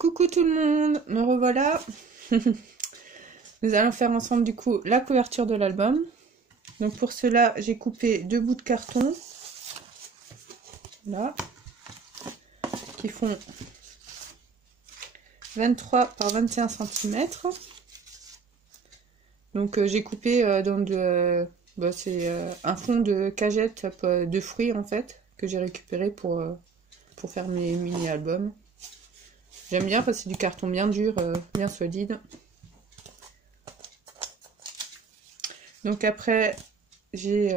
Coucou tout le monde, me revoilà. Nous allons faire ensemble du coup la couverture de l'album. Donc pour cela, j'ai coupé 2 bouts de carton, là, qui font 23 par 21 cm. Donc j'ai coupé dans c'est un fond de cagette de fruits en fait, que j'ai récupéré pour faire mes mini-albums. J'aime bien parce que c'est du carton bien dur, bien solide. Donc après, j'ai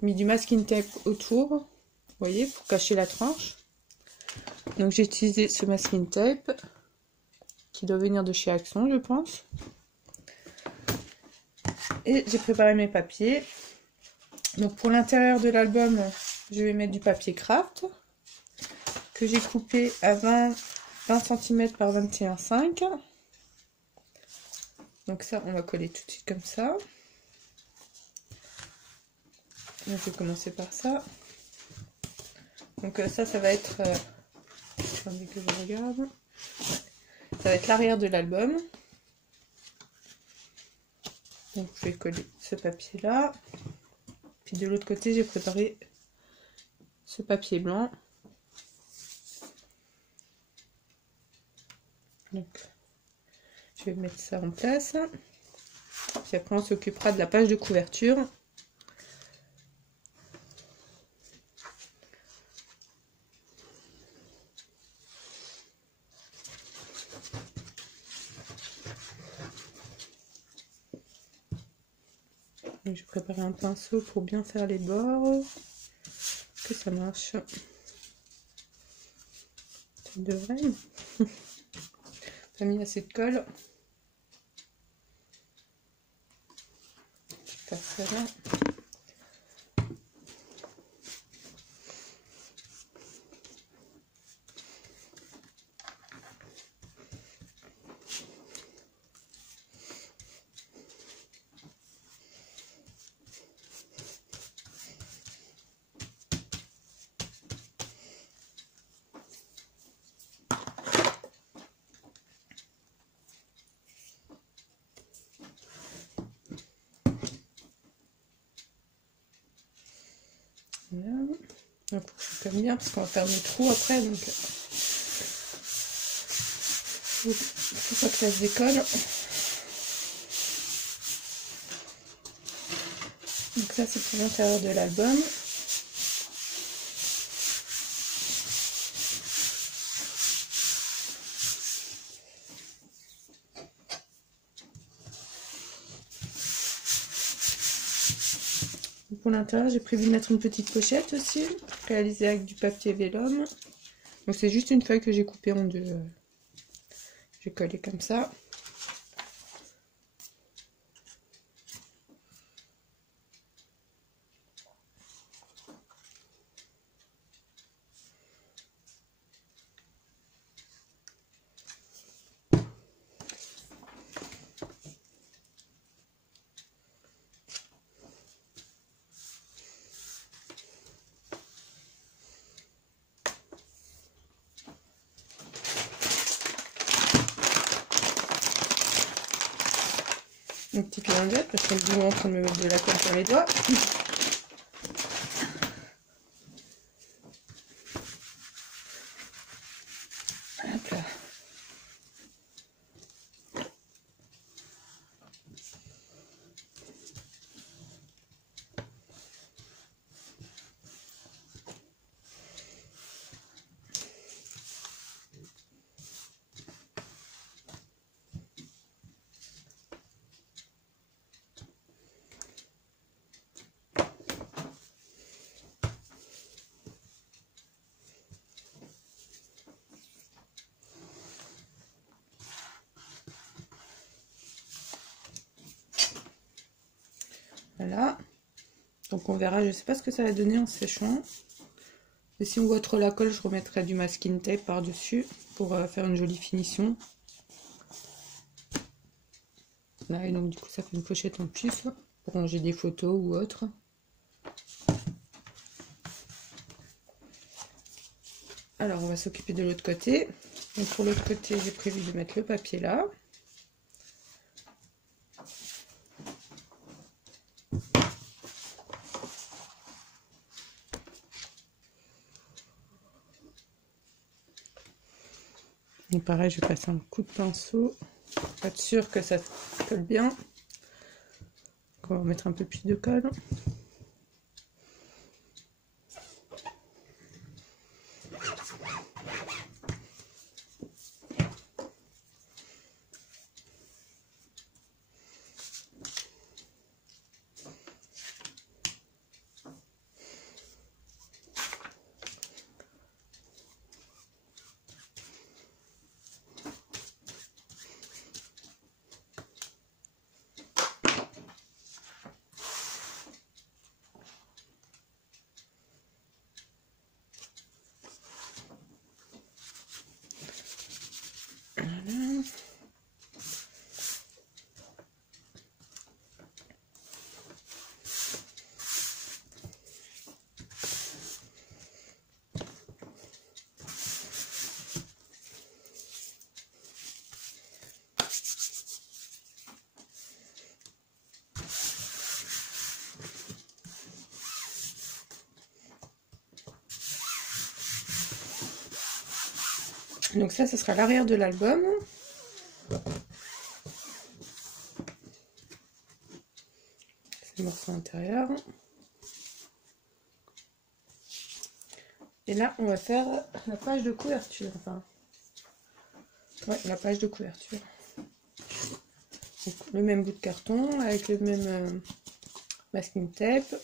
mis du masking tape autour, vous voyez, pour cacher la tranche. Donc j'ai utilisé ce masking tape, qui doit venir de chez Axon, je pense. Et j'ai préparé mes papiers. Donc pour l'intérieur de l'album, je vais mettre du papier craft, que j'ai coupé à 20 cm par 21,5. Donc ça, on va coller tout de suite comme ça. Donc je vais commencer par ça. Donc ça va être... attendez que je regarde. Ça va être l'arrière de l'album. Donc je vais coller ce papier là. Puis de l'autre côté, j'ai préparé ce papier blanc. Donc je vais mettre ça en place. Puis après on s'occupera de la page de couverture. Donc, je vais préparer un pinceau pour bien faire les bords. Est-ce que ça marche? Ça devrait. Pas mis assez de colle. Je vais faire ça là. Voilà. Donc c'est comme bien parce qu'on va faire des trous après, donc il faut pas que ça se décolle. Donc ça c'est pour l'intérieur de l'album. Pour l'intérieur, j'ai prévu de mettre une petite pochette aussi, réalisée avec du papier vélum. Donc c'est juste une feuille que j'ai coupée en deux. Je vais coller comme ça. Une petite linguette parce qu'elle est en train de me mettre de la colle sur les doigts. Hop là. Voilà, donc on verra, je sais pas ce que ça va donner en séchant. Et si on voit trop la colle, je remettrai du masking tape par dessus pour faire une jolie finition. Là, et donc du coup ça fait une pochette en plus pour ranger des photos ou autre. Alors on va s'occuper de l'autre côté. Donc pour l'autre côté, j'ai prévu de mettre le papier là. Et pareil, je vais passer un coup de pinceau pour être sûr que ça colle bien. Donc on va mettre un peu plus de colle. Donc ça, ce sera l'arrière de l'album. C'est le morceau intérieur. Et là, on va faire la page de couverture. Enfin, ouais, la page de couverture. Donc, le même bout de carton avec le même masking tape. Donc,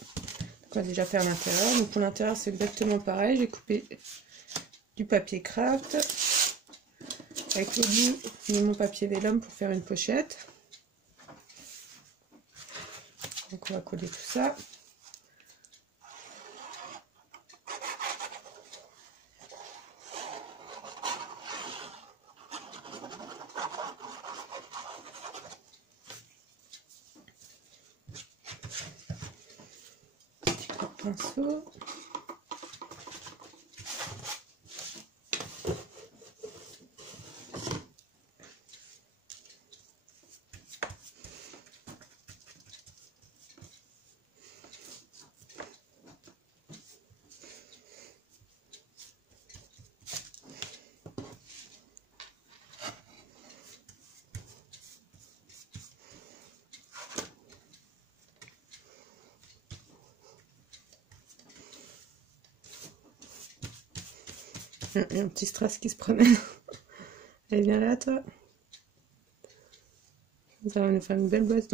on va déjà faire l'intérieur. Donc pour l'intérieur, c'est exactement pareil. J'ai coupé du papier craft avec le bout de mon papier vélum pour faire une pochette. Donc on va coller tout ça. Petit coup de pinceau. Il y a un petit strass qui se promène. Allez, viens là, toi. Ça va nous faire une belle bosse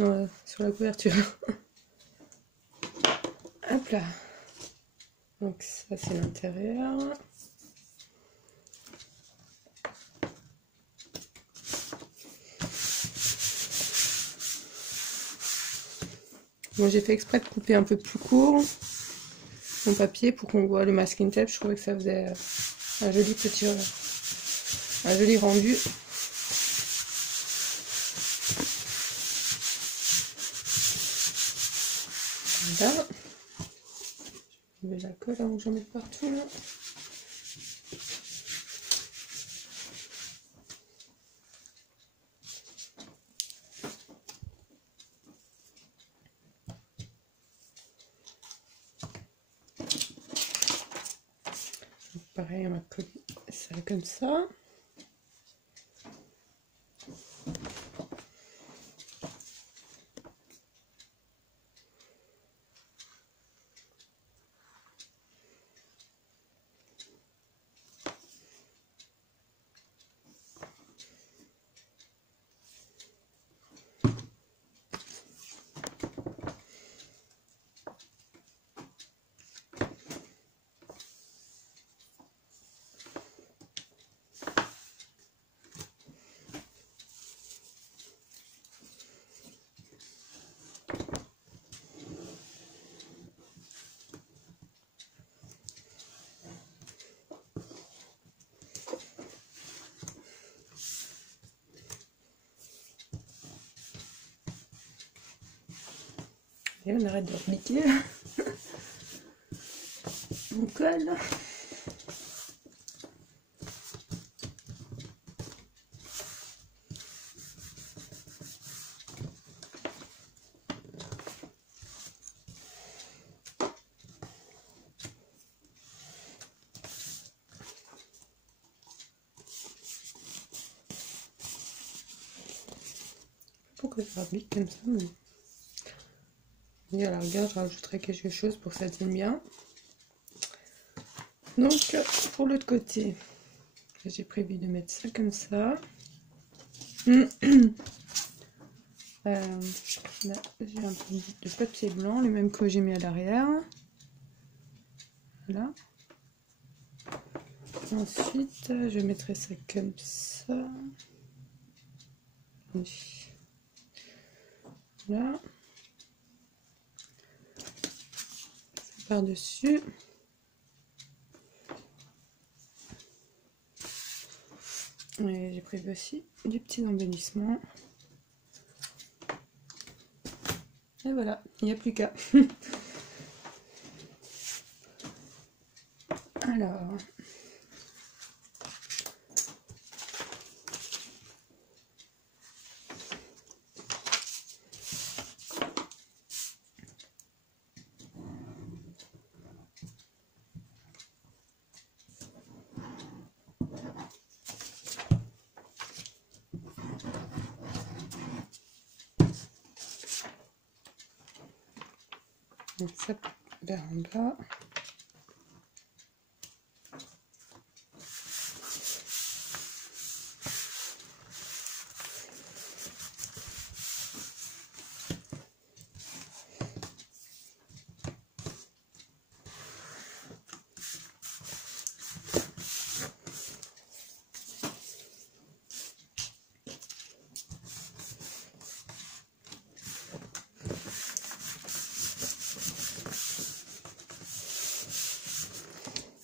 sur la couverture. Hop là. Donc ça, c'est l'intérieur. Moi, j'ai fait exprès de couper un peu plus court mon papier pour qu'on voit le masking tape. Je trouvais que ça faisait un joli petit un joli rendu. Voilà. Je mets la colle avant que j'en mette partout là. Pareil, on va coller ça comme ça. Et on arrête de repiquer. On colle. pourquoi ça rapplique comme ça, mais... Et à la rigueur, je rajouterai quelque chose pour que ça tienne bien. Donc, pour l'autre côté, j'ai prévu de mettre ça comme ça. Là, j'ai un peu de papier blanc, le même que j'ai mis à l'arrière. Voilà. Ensuite, je mettrai ça comme ça. Là. Par-dessus. Et j'ai prévu aussi des petits embellissements. Et voilà, il n'y a plus qu'à. Alors... Donc ça vers en bas.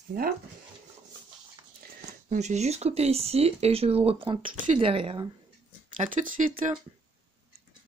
Là. Donc je vais juste couper ici et je vous reprends tout de suite derrière. À tout de suite.